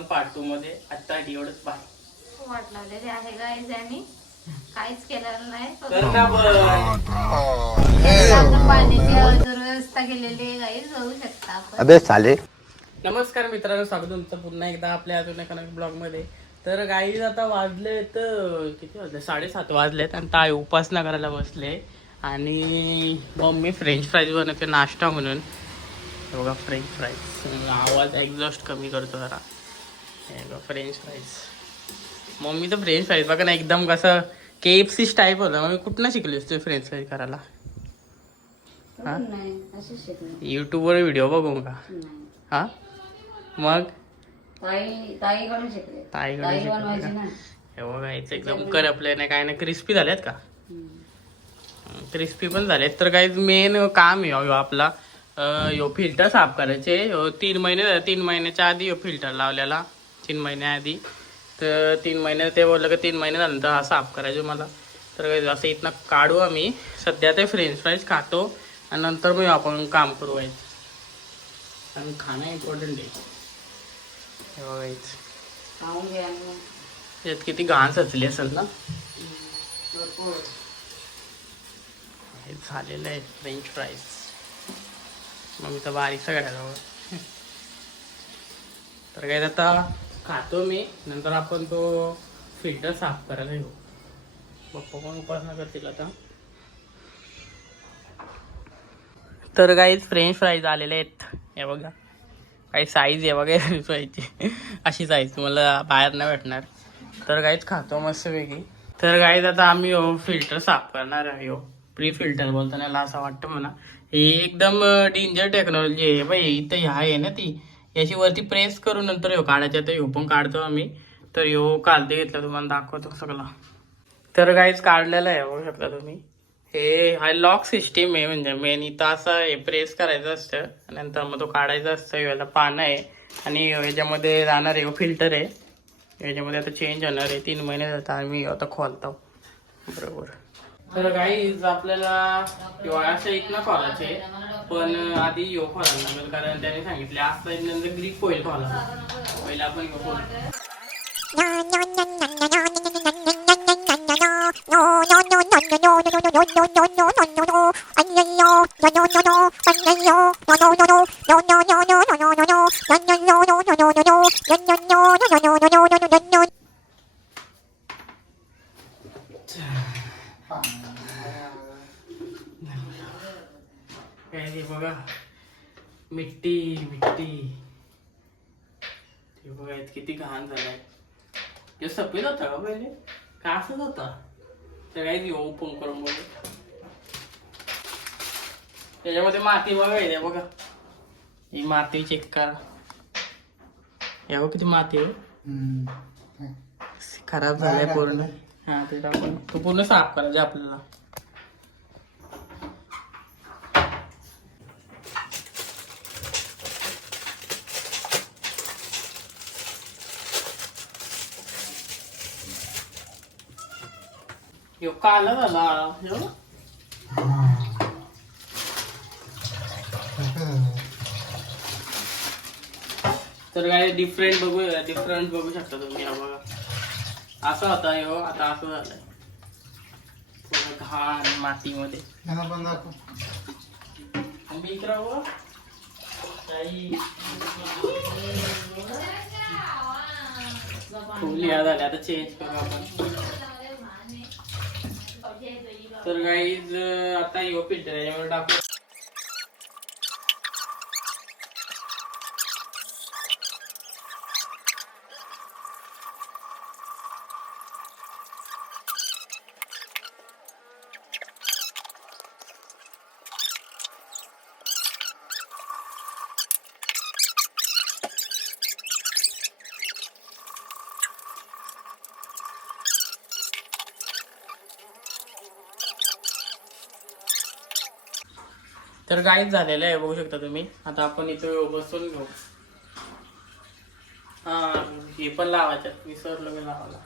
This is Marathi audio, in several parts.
आपण पार्ट 2 मध्ये. आता एवढंच बाय. वाट लावलेली आहे गाईज आणि काहीच केलेलं नाही. पाण्याची व्यवस्था केलेली आहे गाईज, बघू शकता आपण. अबे साले. नमस्कार मित्रांनो, स्वागत तुमचं पुन्हा एकदा आपल्या अजून एका ब्लॉग मध्ये. तर गाईज आता वाजले तर किती वाजले, 7:30 वाजलेत आणि ताई उपासना करायला बसले आणि मम्मी फ्रेंच फ्राईज बनवते नाश्ता म्हणून. बघा फ्रेंच फ्राईज, आवाज एक्झॉस्ट कमी करतो जरा. हे बघा फ्रेंच फ्राईज. मम्मी तर फ्रेंच फ्राईज बघा ना, एकदम कसं KFC टाईप होतं. मग कुठनं शिकलीस तू फ्रेंच फ्राईज करायला? हा, युट्यूबवर व्हिडिओ बघू का? हा मग ताईकडून शिकले. ताईकडे हे बघा, याचं एकदम करपले नाही काय नाही, क्रिस्पी झालेत का? क्रिस्पी पण झालेत. तर काही मेन काम आहे आपला यो फिल्टर साफ करायचे. 3 महिन्याच्या आधी यो फिल्टर लावलेला, 3 महिन्याआधी. तर 3 महिने ते बोललं की 3 महिने झाल्यानंतर हा साफ करायचं मला. तर असं इथनं काढू आम्ही. सध्या ते फ्रेंच फ्राईज खातो आणि नंतर मग आपण काम करू आहे. आणि खाणं इम्पॉर्टंट आहे. हे बघायचं यात किती घाण सचली असेल ना. हे झालेलं आहे फ्रेंच फ्राईज. मग मी तर बारीक सगळ्याला. तर काय आता खातो मी, नंतर आपण तो फिल्टर साफ करायला येऊ. पप्पा पण उपासना करतील आता. तर काही फ्रेंच फ्राईज आलेले आहेत. हे बघा काही साईज आहे बघा फ्राईजची. अशी साईज तुम्हाला बाहेर नाही भेटणार. तर काहीच खातो मस्त वेगळी. तर काहीच आता आम्ही फिल्टर साफ करणार आहे. प्री फिल्टर बोलताना मला असं वाटतं म्हणा. हे एकदम डेंजर टेक्नॉलॉजी आहे बाई. इथं ह्या आहे ना ती, याची वरती प्रेस करून नंतर ह्यो काढायचा. तर ह्यो पण काढतो आम्ही. तर ह्यो कालते घेतला, तुम्हाला दाखवतो सगळं. तर काहीच काढलेलं आहे बघू शकता तुम्ही. हे हा लॉक सिस्टीम आहे. म्हणजे मेन इथं असं हे प्रेस करायचं असतं, नंतर मग तो काढायचा असतं. याला पानं आहे आणि याच्यामध्ये जाणार आहे फिल्टर आहे. याच्यामध्ये आता चेंज होणार आहे. 3 महिने जातात आम्ही आता खोलतो बरोबर. तर गाईज आपल्याला असं इथनं खोलायचे, पण आधी यो खोलायला लागेल कारण त्याने सांगितले असं नंतर ग्रीप होईल खोला. पहिला आपण यो खोलतो. काय बघा, मिट्टी मिट्टी. ते बघा किती घाण झालाय. हे सफेद होता का पहिले, का असंच होता? तर काही ओपन करून बघू. त्याच्यामध्ये माती बघा, बघा ही माती चेक करा. हे बघ किती माती आहे, खराब झालाय पूर्ण. हा ते टाकून तो पूर्ण साफ करायचे आपल्याला. यो काला झाला. तर काय डिफरंट बघू शकता तुम्ही. हा बघा असा होता ह्यो, आता असं झालंय पूर्ण घाण मातीमध्ये. फुलिया झाल्या, आता चेंज करू आपण. तर गाईज आता यो फिल्टर याच्यावर टाकू. तर गाईच झालेलं आहे बघू शकता तुम्ही. आता आपण इथं बसून घेऊ. हा हे पण लावायचं, विसरलो मी लावायला.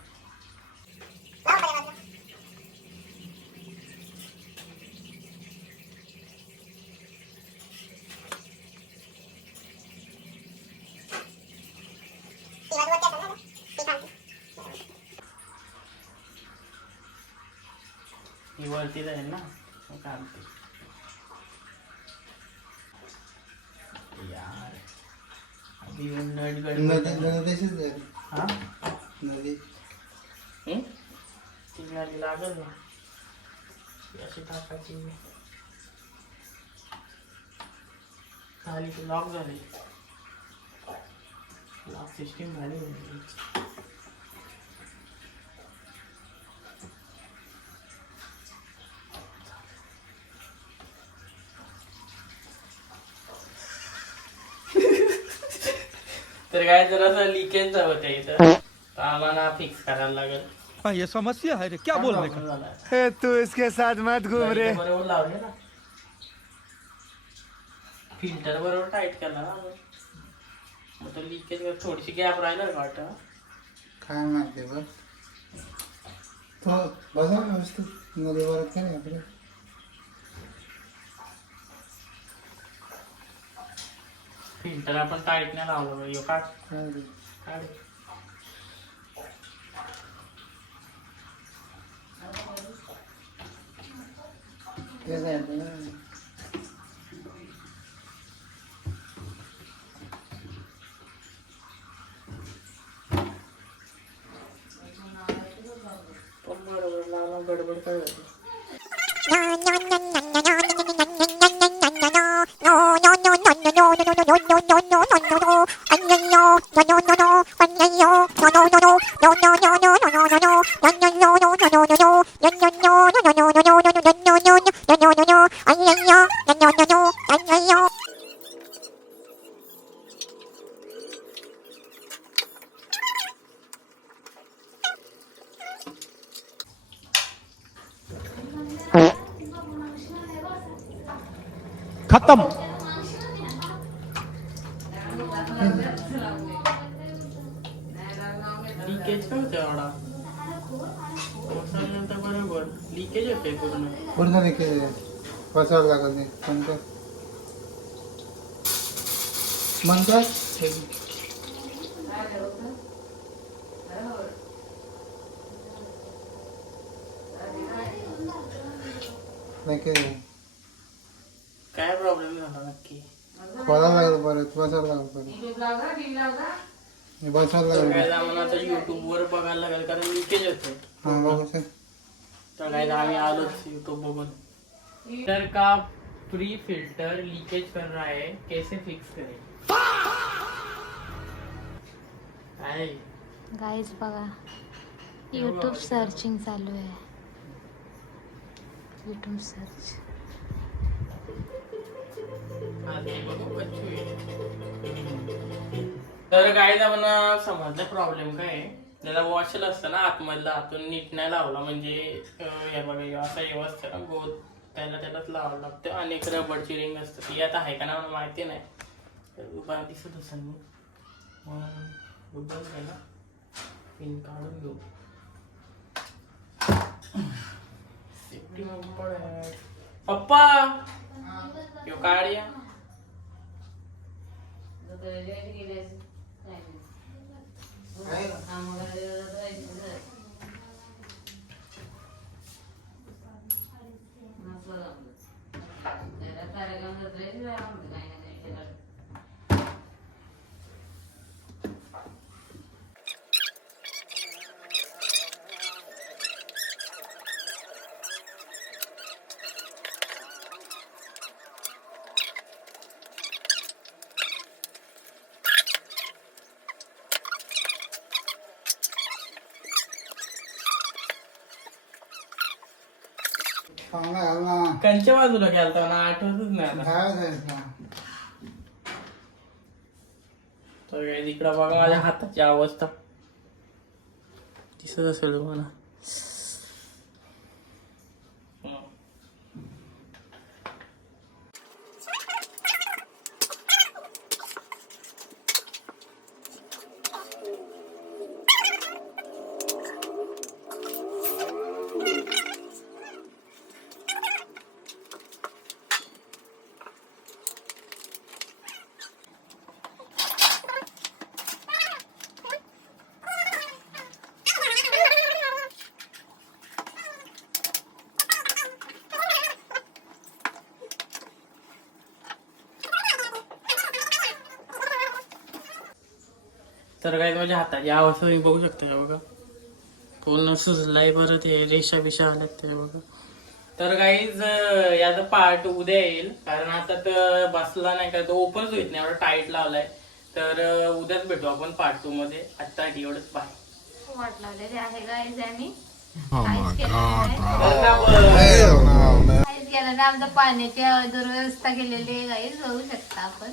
ती वरती जाईल ना मग काढते. यार आधी नट गडबड तशीच झाली. हा नदी ती नदी लागल ना ती अशी टाकायची झाली ती लॉक झाली. लॉक सिस्टीम झाली होती. तर काय जर असं लिकेज होतं इथं तर आम्हाला फिक्स करायला लागेल. ये समस्या है रे, क्या बोलने का? हे तू इसके साथ मत घूम रे. बरोबर लावले ना फिल्टर बरोबर टाईट केला ना मग तो लिकेज थोडीशी गॅप राहिला का वाटतं. काय माहिती बघ. तो बघा व्यवस्थित नदी वरत काय नाही आपलं. फिल्टर आपण टाईट नाही लावलं यो काढ काय रे. काढ. ते जायचं ना. पण बरोबर लावला गडबड काय झाली. खत्म. लिकेज काय होतं एवढा नंतर बरोबर लिकेज होते पूर्ण. पूर्ण देखील बसावं लागत नाही म्हणतो म्हणतात काय प्रॉब्लेम झाला नक्की. खोलावं लागलं परत बसावं लागलं परत बसावं तर लागलं. काय आम्हाला आता युट्यूब वर बघायला लागेल कारण लिकेज होते. हां बघू सर. तर काय आम्ही आलोच यूट्यूब बघून. फिल्टर का प्री फिल्टर लीकेज कर रहा है कैसे फिक्स करें. काय गाईज बघा यूट्यूब सर्चिंग चालू आहे. यूट्यूब सर्च तर काय आपण समजलं प्रॉब्लेम काय आहे. त्याला वॉशल असतं ना आतमधला आतून नीट नाही लावला म्हणजे हे बघा असं व्यवस्थित ना गोल त्यालाच लावावं लागतं. आणि एक रबरची रिंग असतं ती आता आहे का ना मला माहिती नाही. उभा दिसत असेल मग उद्या ना पिन काढून घेऊ. सेफ्टी मग पप्पा यो काढ्या चांगला घाल ना. कंच्या बाजूला गेलता ना आठवतच नाही आता. काय जायचं. तर काय इकडं बघा माझ्या हाताची अवस्था दिसत असेल तुम्हाला. तर गाईज माझ्या हातात या अवस्था तुम्ही बघू शकता हे बघा, पूर्ण सुजलाय. परत हे रेषा बिषा आल्यात ते बघा. तर गाईज याचा पार्ट उद्या येईल, कारण आता तर बसला नाही का, तो ओपनच होत नाही, एवढा टाईट लावलाय. तर उद्याच भेटू आपण पार्ट 2 मध्ये. आता एवढंच बाय. वाट लावलेली आहे गाईज आणि Oh काहीच केलं नाही. Hell no, man. काहीच केलं नाही. आमच्या पाण्याची दुर्व्यवस्था केलेली आहे गाईज, बघू शकता आपण.